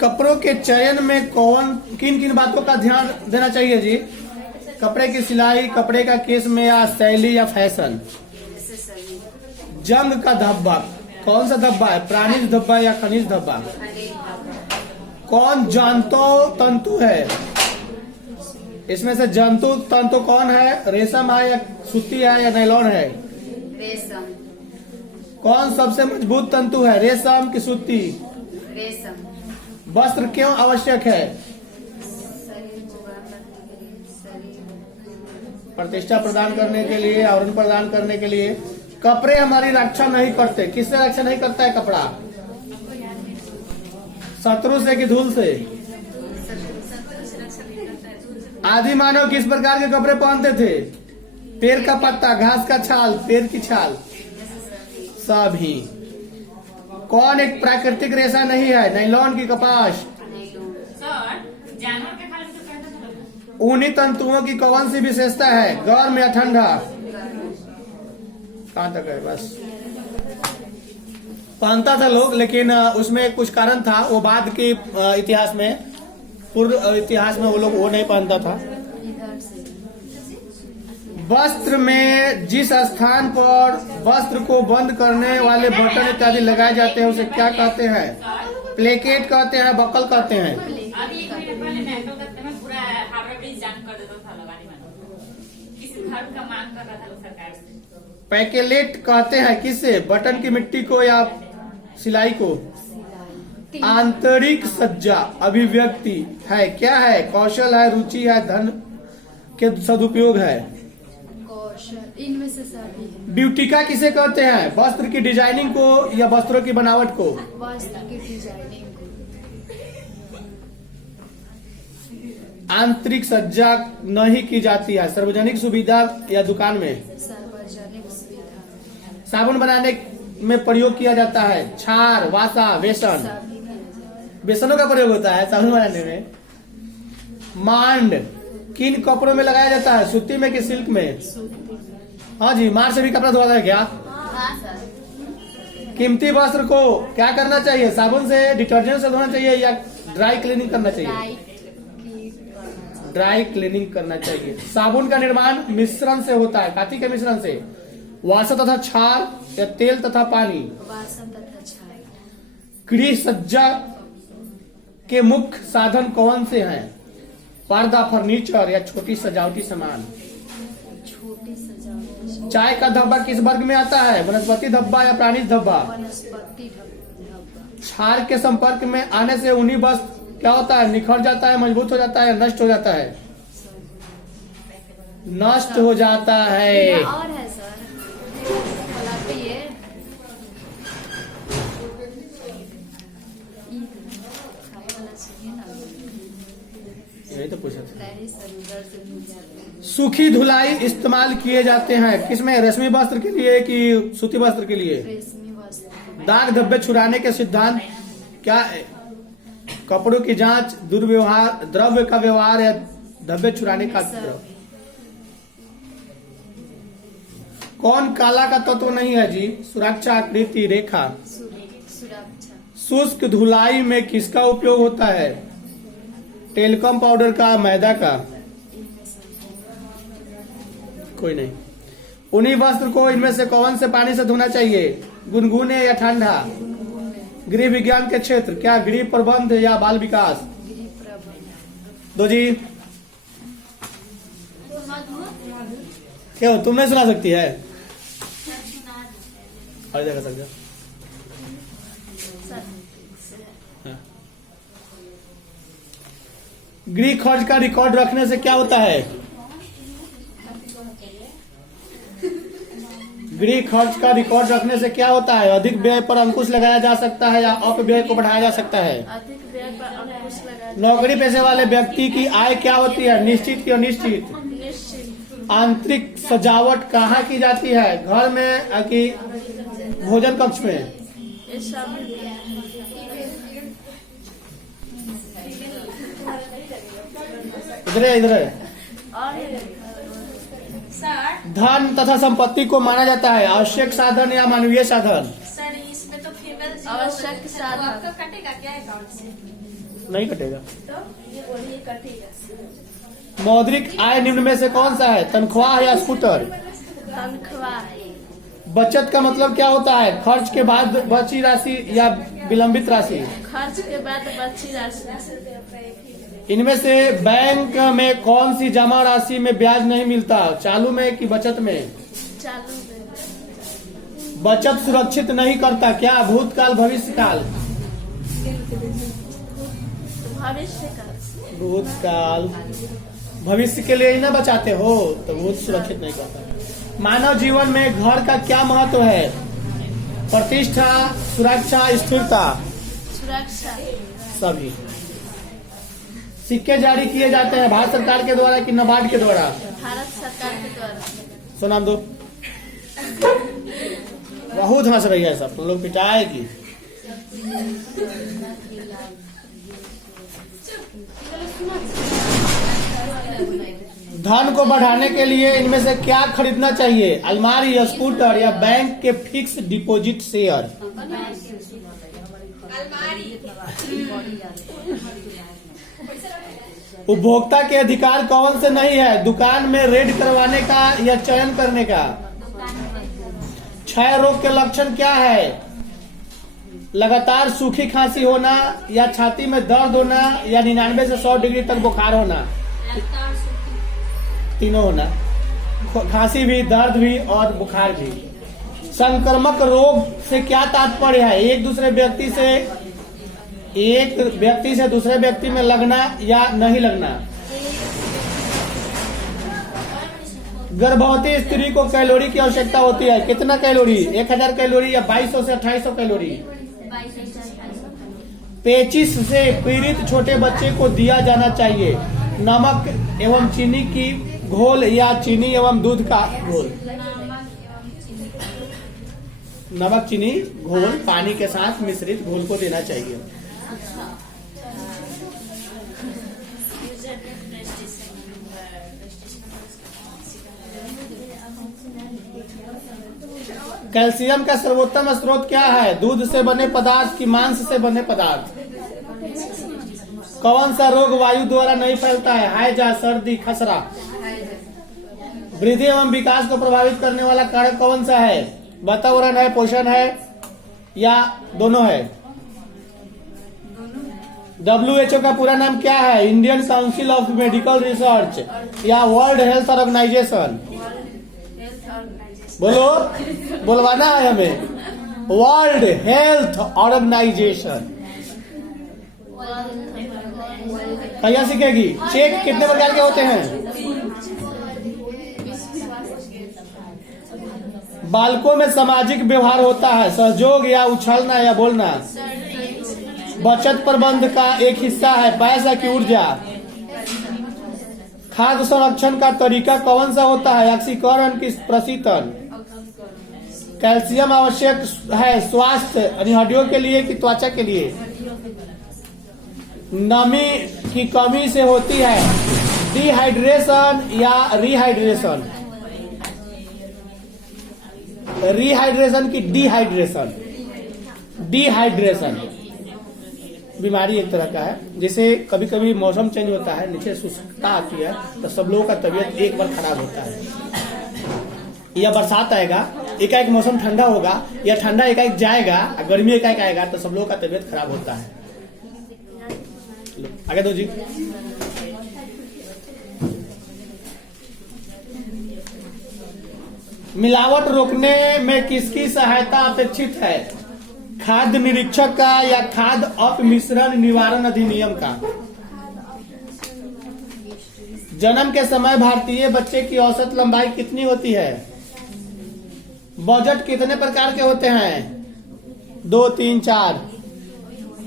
कपड़ों के चयन में किन किन बातों का ध्यान देना चाहिए जी? कपड़े की सिलाई, कपड़े का किस्म या शैली या फैशन। जंग का धब्बा, कौन सा धब्बा है? प्राणिज धब्बा या खनिज धब्बा? कौन जंतु तंतु है? इसमें से जंतु तंतु कौन है? रेशम है या सूती है या नायलॉन है? रेशम। कौन सबसे मजबूत तंतु है? रेशम की सूती? रेशम। वस्त्र क्यों आवश्यक है? शरीर को गर्म रखने के लिए, शरीर प्रतिष्ठा प्रदान करने के लिए, आवरण प्रदान करने के लिए। कपड़े हमारी रक्षा नहीं करते। किससे रक्षा नहीं करता है कपड़ा? शत्रु से कि धूल से? आदि मानव किस प्रकार के कपड़े पहनते थे? पेड़ का पत्ता, घास का छाल, पेड़ की छाल, सभी। कौन एक प्राकृतिक रेशा नहीं है? नायलॉन की कपास? जानवर के खाल में तो कहता था। ऊनी तंतुओं की कौन सी विशेषता है? गर्म या ठंडा? कहाँ तक है? बस पहनता था लोग, लेकिन उसमें कुछ कारण था। वो बाद के इतिहास में, पूर्व इतिहास में वो लोग वो नहीं पहनता था। वस्त्र में जिस स्थान पर वस्त्र को बंद करने वाले बटन इत्यादि लगाए जाते हैं उसे क्या कहते हैं? प्लेकेट कहते हैं, बकल कहते हैं। अभी एक महीने पहले मैं कलकत्ता में पूरा हावड़ा ब्रिज जाम कर देता था लगाने वाला। किसी धर्म का मांग कर रहा था लोग सरकार से। पैकेलेट कहते हैं किसे? बटन की मिट्टी को या सिलाई को? आंतरिक सज्जा अभिव्यक्ति है, क्या है? कौशल है, रुचि है, धन के सदुपयोग है। कौशल, इनमें से सभी है। ब्यूटिका किसे कहते हैं? वस्त्र की डिजाइनिंग को या वस्त्रों की बनावट को? वस्त्र की डिजाइनिंग को। आंतरिक सज्जा नहीं की जाती है सार्वजनिक सुविधा या दुकान में। सार्वजनिक सुविधा। साबुन बनाने में प्रयोग किया जाता है। क्षार, वासा, बेसन। बेसनों का प्रयोग होता है साबुन बनाने में। मांड किन कपड़ों में लगाया जाता है? सूती में कि सिल्क में? हाँ जी, मार से भी कपड़ा धोता है क्या? हाँ सर। कीमती वस्त्र को क्या करना चाहिए? साबुन से, डिटर्जेंट से धोना चाहिए या ड्राई क्लीनिंग करना चाहिए? ड्राई क्लीनिंग करना चाहिए। साबुन का निर्माण मिश्रण से होता है। काथी के मिश्रण से? वासा तथा क्षार या तेल तथा पानी? वासन तथा छाया। गृह सज्जा के मुख्य साधन कौन से हैं? पर्दा, फर्नीचर या छोटी सजावटी सामान? छोटी सजावटी। चाय का धब्बा किस वर्ग में आता है? वनस्पति धब्बा या प्राणिज धब्बा? वनस्पति धब्बा। क्षार के संपर्क में आने से ऊनी वस्त्र क्या होता है? निखर जाता है, मजबूत हो जाता है, नष्ट हो जाता है? नष्ट हो जाता है। और है सर, फलाते ये यही तो पूछा था। पहले सर से मिल जाते हैं। सूखी धुलाई इस्तेमाल किए जाते हैं किसमें? रेशमी वस्त्र के लिए कि सूती वस्त्र के लिए? रेशमी वस्त्र। दाग धब्बे छुड़ाने के सिद्धांत क्या है? कपड़ों की जांच, दुर्व्यवहार, द्रव्य का व्यवहार या धब्बे छुड़ाने का द्रव? कौन काला का तत्व नहीं है जी? सुरक्षा, आकृति, रेखा। सुरक्षा। शुष्क धुलाई में किसका उपयोग होता है? टेलकम पाउडर का, मैदा का? कोई नहीं। ऊनी वस्त्र को इनमें से कौन से पानी से धोना चाहिए? गुनगुने या ठंडा? गृह विज्ञान के क्षेत्र क्या? गृह प्रबंध या बाल विकास? गृह प्रबंध। दो जी। क्या हो, तुम नहीं सुना सकती है? और देखा सकते हो? हाँ। गृह खर्च का रिकॉर्ड रखने से क्या होता है? गृह खर्च का रिकॉर्ड रखने से क्या होता है? अधिक व्यय पर अंकुश लगाया जा सकता है या अपव्यय को बढ़ाया जा सकता है? अधिक व्यय पर अंकुश लगाया। नौकरी पेशे वाले व्यक्ति की आय क्या होती है? निश्चित की अनिश्चित? निश्चित। आंतरिक सजावट कहाँ की जाती है? घर में कि भोजन कक्ष में? ये सब इधर है, इधर है। और सर धन तथा संपत्ति को माना जाता है आवश्यक साधन या मानवीय साधन? सर इसमें तो फीमेल आवश्यक साधन। आपका कटेगा क्या अकाउंट से? नहीं कटेगा। तो ये बोलिए कटेगा। मौद्रिक आय निम्न में से कौन सा है? तनख्वाह या स्कूटर? तनख्वाह। बचत का मतलब क्या होता है? खर्च के बाद बची राशि या विलंबित राशि? खर्च के बाद बची राशि। इनमें से बैंक में कौन सी जमा राशि में ब्याज नहीं मिलता? चालू में कि बचत में? चालू में। बचत सुरक्षित नहीं करता क्या? भूतकाल भविष्य काल? भविष्य का। भूतकाल। भविष्य के लिए ही ना बचाते हो तो भूत सुरक्षित नहीं करता। मानव जीवन में घर का क्या महत्व है? प्रतिष्ठा, सुरक्षा, स्थिरता? सुरक्षा। सभी। सिक्के जारी किए जाते हैं भारत सरकार के द्वारा कि नाबार्ड के द्वारा? भारत सरकार के द्वारा। सो नाम दो। बहुत हंस रही है सब, तुम लोग पिटाएगी। धन को बढ़ाने के लिए इनमें से क्या खरीदना चाहिए? अलमारी या स्कूटर या बैंक के फिक्स डिपॉजिट शेयर? उपभोक्ता के अधिकार कौन से नहीं है? दुकान में रेड करवाने का या चयन करने का? क्षय रोग के लक्षण क्या है? लगातार सूखी खांसी होना या छाती में दर्द होना या 99 से 100 डिग्री तक बुखार होना? तीनों होना, खांसी भी, दर्द भी और बुखार भी। संक्रामक रोग से क्या तात्पर्य है? एक व्यक्ति से दूसरे व्यक्ति में लगना या नहीं लगना? गर्भवती स्त्री को कैलोरी की आवश्यकता होती है, कितना कैलोरी? 1000 कैलोरी या 2200 से 2800 कैलोरी? पेचिश से पीड़ित छोटे बच्चे को दिया जाना चाहिए नमक एवं चीनी की घोल या चीनी एवं दूध का घोल? नमक चीनी घोल पानी के साथ मिश्रित घोल को देना चाहिए। कैल्शियम का सर्वोत्तम स्रोत क्या है? दूध से बने पदार्थ की मांस से बने पदार्थ? कौन सा रोग वायु द्वारा नहीं फैलता है? हैजा, सर्दी, खसरा? वृद्धि एवं विकास को प्रभावित करने वाला कारक कौन सा है? वातावरण है, पोषण है या दोनों है? WHO का पूरा नाम क्या है? Indian council of medical research या वर्ल्ड हेल्थ ऑर्गेनाइजेशन? बोलो, बोलवाना है हमें। World health organisation. क्या सीखेगी? चेक कितने प्रकार के होते हैं? बालकों में सामाजिक व्यवहार होता है, सहयोग या उछलना या बोलना? बचत प्रबंध का एक हिस्सा है पैसा की ऊर्जा? खाद्य संरक्षण का तरीका कौन सा होता है? ऑक्सीकरण की प्रशीतन? कैल्शियम आवश्यक है स्वास्थ्य यानी हड्डियों के लिए कि त्वचा के लिए? नमी की कमी से होती है डिहाइड्रेशन या रिहाइड्रेशन? रिहाइड्रेशन की डिहाइड्रेशन? डिहाइड्रेशन बीमारी एक तरह का है, जैसे कभी कभी मौसम चेंज होता है, नीचे शुष्कता आती है तो सब लोगों का तबीयत एक बार खराब होता है। या बरसात आएगा, एकाएक मौसम ठंडा होगा, या ठंडा एकाएक जाएगा, गर्मी एकाएक आएगा तो सब लोगों का तबीयत खराब होता है। आगे दो जी। मिलावट रोकने में किसकी सहायता अपेक्षित है? खाद्य निरीक्षक का या खाद्य अपमिश्रण निवारण अधिनियम का? जन्म के समय भारतीय बच्चे की औसत लंबाई कितनी होती है? बजट कितने प्रकार के होते हैं? 2, 3, 4?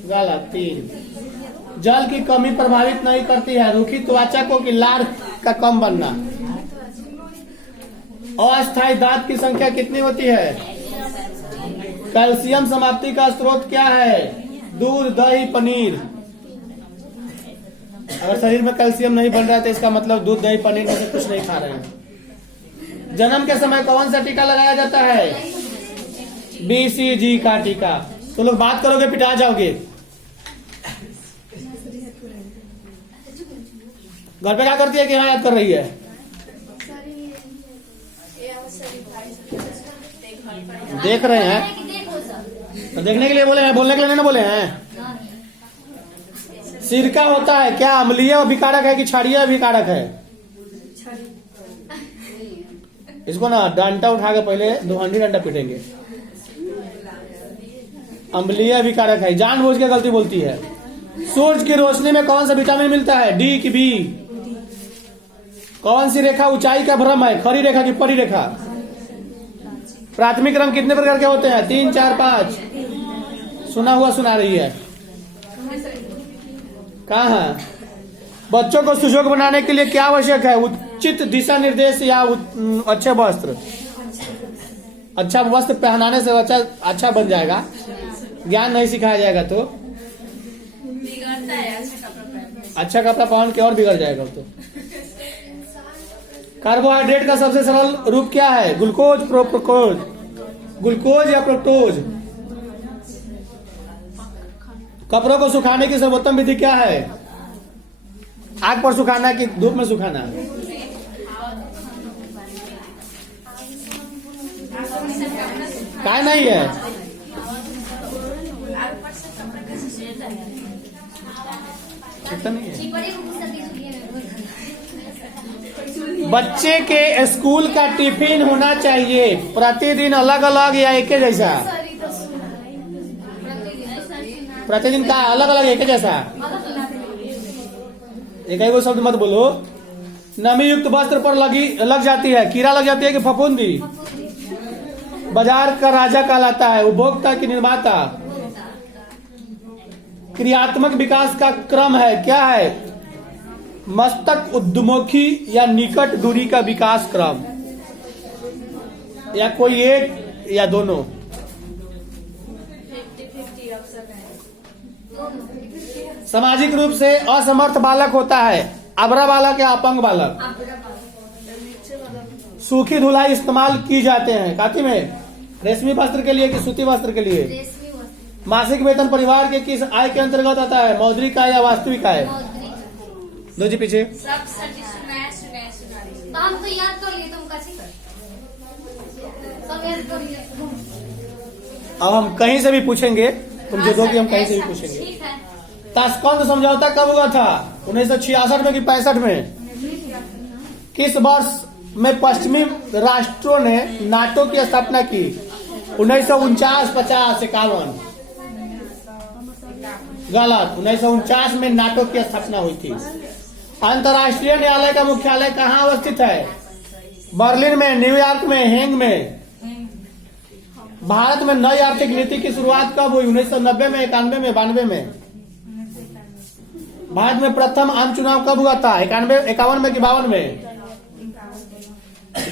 गलत, 3। जल की कमी प्रभावित नहीं करती है, रूखी त्वचा को कि लार का कम बनना? अस्थायी दांत की संख्या कितनी होती है? कैल्शियम समाप्ति का स्रोत क्या है? दूध, दही, पनीर? अगर शरीर में कैल्शियम नहीं बन रहा है तो इसका मतलब दूध, दही, पनीर में से कुछ नहीं खा रहे हैं। जन्म के समय कौन सा टीका लगाया जाता है? BCG का टीका। तो लोग बात करोगे पिटा जाओगे। घर पे क्या करती है कि यहाँ याद कर रही है? देख रहे हैं तो देखने के लिए बोले हैं, बोलने के लिए नहीं ना बोले हैं। सिरका होता है क्या अम्लीय अभिकारक है कि क्षारीय अभिकारक है? इसको ना डंडा उठा के पहले 2 डंडा पीटेंगे। अम्लीय अभिकारक है, जानबूझ के गलती बोलती है। सूरज की रोशनी में कौन सा विटामिन मिलता है, डी की बी? कौन सी रेखा ऊंचाई का भ्रम है, खड़ी रेखा की परी रेखा? प्राथमिक रंग कितने प्रकार के होते हैं, 3, 4, 5? सुना हुआ सुना रही है, कहाँ है? बच्चों को सुजोग बनाने के लिए क्या आवश्यक है, उचित दिशा निर्देश या अच्छे वस्त्र? अच्छा वस्त्र पहनाने से बच्चा अच्छा बन जाएगा, ज्ञान नहीं सिखाया जाएगा तो बिगड़ता है। अच्छा कपड़ा पहन के और बिगड़ जाएगा तो। कार्बोहाइड्रेट का सबसे सरल रूप क्या है, ग्लूकोज प्रोक्टोज? ग्लूकोज या प्रोक्टोज? कपड़ों को सुखाने की सर्वोत्तम विधि क्या है, आग पर सुखाना कि धूप में सुखाना? क्या नहीं है? इतना नहीं है। बच्चे के स्कूल का टिफिन होना चाहिए प्रतिदिन अलग अलग या एक जैसा? प्रतिदिन का अलग अलग एक जैसा? एक ही वो शब्द मत बोलो। नमी युक्त वस्त्र पर लग जाती है, कीड़ा लग जाती है कि फफूंदी? बाजार का राजा कहलाता है, उपभोक्ता की निर्माता? क्रियात्मक विकास का क्रम है क्या है, मस्तक उद्मुखी या निकट दूरी का विकास क्रम, या कोई एक या दोनों? सामाजिक रूप से असमर्थ बालक होता है, अबरा बालक या अपंग बालक? सूखी धुलाई इस्तेमाल की जाते हैं काती में, रेशमी वस्त्र के लिए कि सूती वस्त्र के लिए? मासिक वेतन परिवार के किस आय के अंतर्गत आता है, मौद्रिक आय या वास्तविक आय? दो जी पीछे। हम तो याद कर लिए, तुम कैसे कर सब याद कर लिए। अब हम कहीं से भी पूछेंगे, तुम जो दो कि हम कहीं से भी पूछेंगे। ठीक है। ताशकंद समझौता कब हुआ था, 1966 में कि 65 में? किस वर्ष में पश्चिमी राष्ट्रों ने नाटो की स्थापना की, 1949, 50, 51? गलत, 1949 में नाटो की स्थापना हुई थी। अंतर्राष्ट्रीय न्यायालय का मुख्यालय कहाँ अवस्थित है, बर्लिन में, न्यूयॉर्क में, हेंग में? भारत में नई आर्थिक नीति की शुरुआत कब हुई, 1990 में, 91 में, 92 में? भारत में प्रथम आम चुनाव कब हुआ था, 91, 51 में कि 52 में?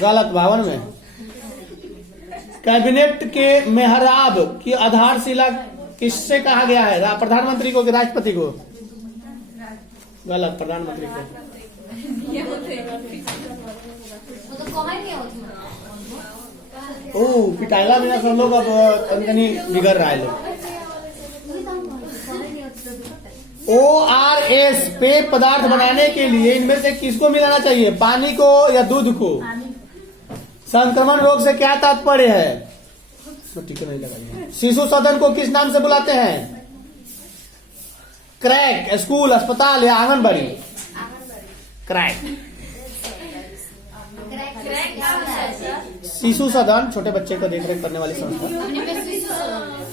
गलत, 52 में। कैबिनेट के मेहराब की आधारशिला किससे कहा गया है, प्रधानमंत्री को कि राष्ट्रपति को? गलत, प्रधानमंत्री को। वो तो कहाँ नहीं होती। ओ पिटाइला में सब लोग अब कहीं बिगड़ रहा है लोग। ORS पेय पदार्थ बनाने के लिए इनमें से किसको मिलाना चाहिए, पानी को या दूध को? संक्रमण रोग से क्या तात्पर्य है, टीका नहीं लगाइए। शिशु सदन को किस नाम से बुलाते हैं, क्रैक, स्कूल, अस्पताल या आंगनबाड़ी? क्रैक। शिशु सदन छोटे बच्चे को देखरेख करने वाली संस्था।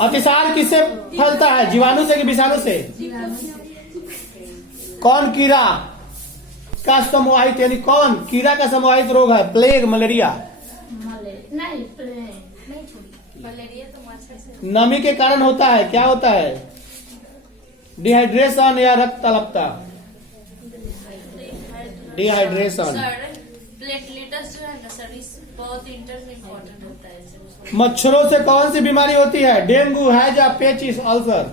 अतिसार किससे फैलता है, जीवाणु से कि विषाणु से? कौन कीड़ा का समूहित यानी कौन कीड़ा का समूहित रोग है, प्लेग, मलेरिया? नहीं, मलेरिया तो मच्छर से। नमी के कारण होता है, क्या होता है, डिहाइड्रेशन या रक्त अल्पता? डिहाइड्रेशन। प्लेटलेट्स जो है ना सर, बहुत इम्पोर्टेंट होता है। मच्छरों से कौन सी बीमारी होती है, डेंगू, हैज या पेचिस, अल्सर?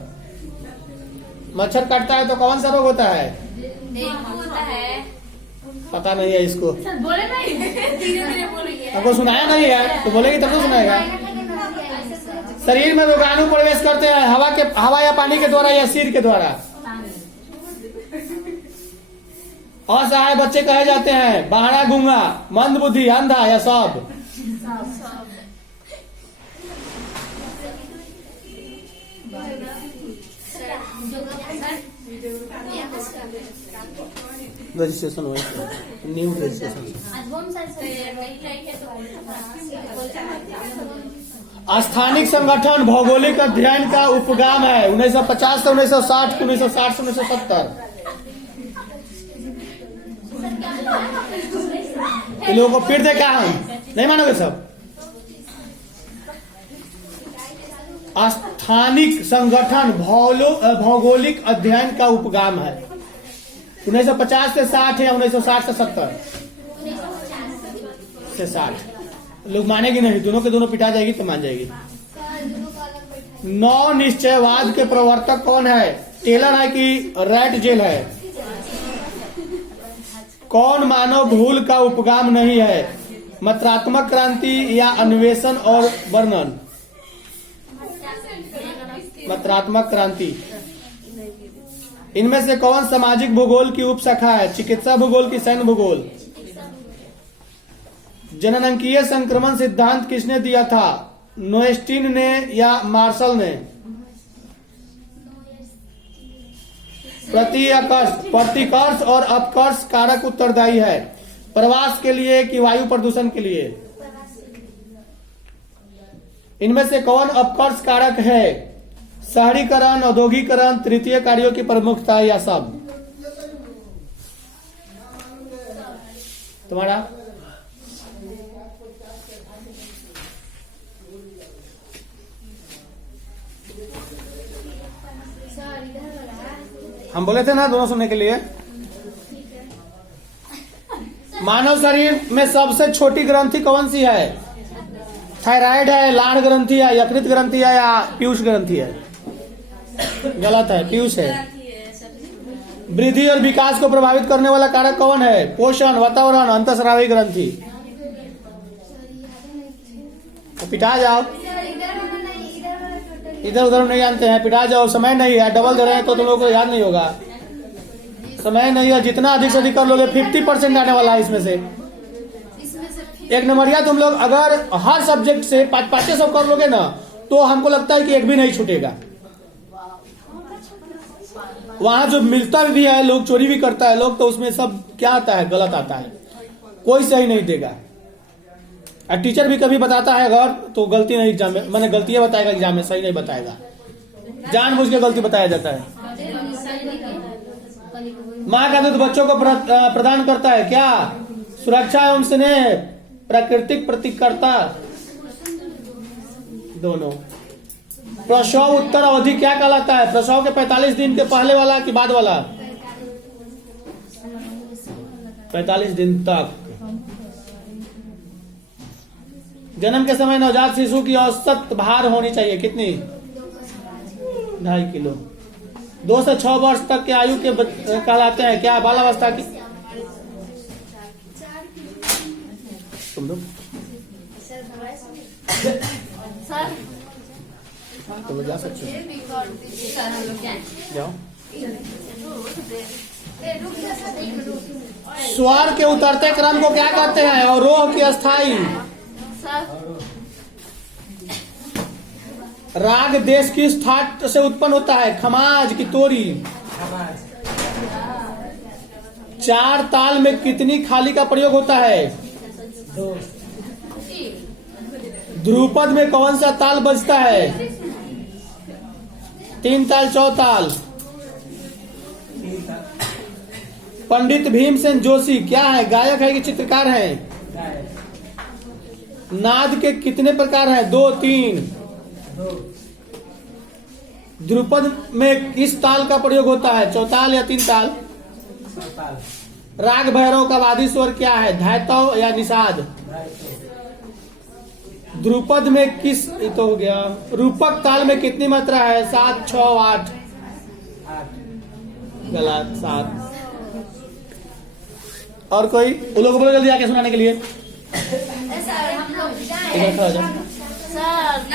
मच्छर काटता है तो कौन सा रोग होता है, डेंगू होता है। पता नहीं है इसको, बोले नहीं, धीरे-धीरे बोलेंगे। आपको सुनाया नहीं है तो बोलेगी तब तो सुनाएगा। शरीर में रोगाणु प्रवेश करते हैं हवा या पानी के द्वारा या सिर के द्वारा? असहाय बच्चे कहे जाते हैं, बहरा, गूंगा, मंद बुद्धि, अंधा या सब। रजिस्ट्रेशन हुआ, न्यू रजिस्ट्रेशन। स्थानिक संगठन भौगोलिक अध्ययन का उपगाम है। 1950 से 1960, 1960 से 1970। इन लोगों को फिर देखा हम नहीं मानोगे सब। स्थानिक संगठन भौगोलिक अध्ययन का उपगाम है। 1950 से 60 या 1960 से 70 से 60। लोग मानेगी नहीं, दोनों के दोनों पिटा जाएगी तो मान जाएगी। नौ निश्चयवाद के प्रवर्तक कौन है? टेलर है कि रैट जेल है? कौन मानव भूल का उपगाम नहीं है? मात्रात्मक क्रांति या अन्वेषण और वर्णन? मात्रात्मक क्रांति। इनमें से कौन सामाजिक भूगोल की उपशाखा है? चिकित्सा भूगोल की सैन्य भूगोल? जननांकीय संक्रमण सिद्धांत किसने दिया था? नोएस्टीन ने या मार्शल ने? प्रतिकर्ष और अपकर्ष कारक उत्तरदायी है? प्रवास के लिए कि वायु प्रदूषण के लिए? इनमें से कौन अपकर्ष कारक है? शहरीकरण, औद्योगिकरण, तृतीय कार्यों की प्रमुखता या सब? तुम्हारा हम बोले थे ना दोनों सुनने के लिए। मानव शरीर में सबसे छोटी ग्रंथि कौन सी है? थायराइड है, लाड़ ग्रंथि है, यकृत ग्रंथि है या पीयूष ग्रंथि है? गलत है, पीयूष है। वृद्धि और विकास को प्रभावित करने वाला कारक कौन है? पोषण, वातावरण, अंतःस्रावी ग्रंथि। तो पिटा जाओ, इधर उधर नहीं जानते हैं, पिटा जाओ। समय नहीं है, डबल दे रहे हैं तो तुम लोगों को याद नहीं होगा। समय नहीं है, जितना अधिक से अधिक कर लोगे 50% आने वाला है इसमें से। एक नंबरिया तुम लोग अगर हर सब्जेक्ट से 500 कर लोगे ना तो हमको लगता है कि एक भी नहीं छूटेगा। वहां जो मिलता भी है, लोग चोरी भी करता है लोग, तो उसमें सब क्या आता है? गलत आता है, कोई सही नहीं देगा। और टीचर भी कभी बताता है अगर तो गलती नहीं एग्जाम में, मैंने गलतियां बताएगा एग्जाम में, सही नहीं बताएगा। जानबूझ के गलती बताया जाता है। माँ का दूध बच्चों को प्रदान करता है क्या? सुरक्षा एवं स्नेह, प्राकृतिक प्रतिकर्ता, दोनों। प्रसव उत्तर अवधि क्या कहलाता है? प्रसव के 45 दिन के पहले वाला कि बाद वाला? 45 दिन तक। जन्म के समय नवजात शिशु की औसत भार होनी चाहिए कितनी? 2.5 किलो। 2 से 6 वर्ष तक के आयु के कहलाते हैं क्या? बालावस्था की। तुम लोग तुम जा सकते हो, जाओ। स्वर के उतरते क्रम को क्या कहते हैं? और रोह की अस्थाई। राग देश की ठाट से उत्पन्न होता है? खमाज की तोरी? 4 ताल में कितनी खाली का प्रयोग होता है? 2। ध्रुपद में कौन सा ताल बजता है? 3 ताल, चौताल। पंडित भीमसेन जोशी क्या है? गायक है कि चित्रकार है? नाद के कितने प्रकार हैं? 2, 3। ध्रुपद में किस ताल का प्रयोग होता है? चौताल या 3 ताल? राग भैरव का वादी स्वर क्या है? धैतव या निषाद? ध्रुपद में किस, तो हो गया। रूपक ताल में कितनी मात्रा है? 7, 6, 8? गलत, 7। और कोई? वो लोग बोलो जल्दी आके सुनाने के लिए। सर हम लोग इधर खड़ा हो जाओ। सर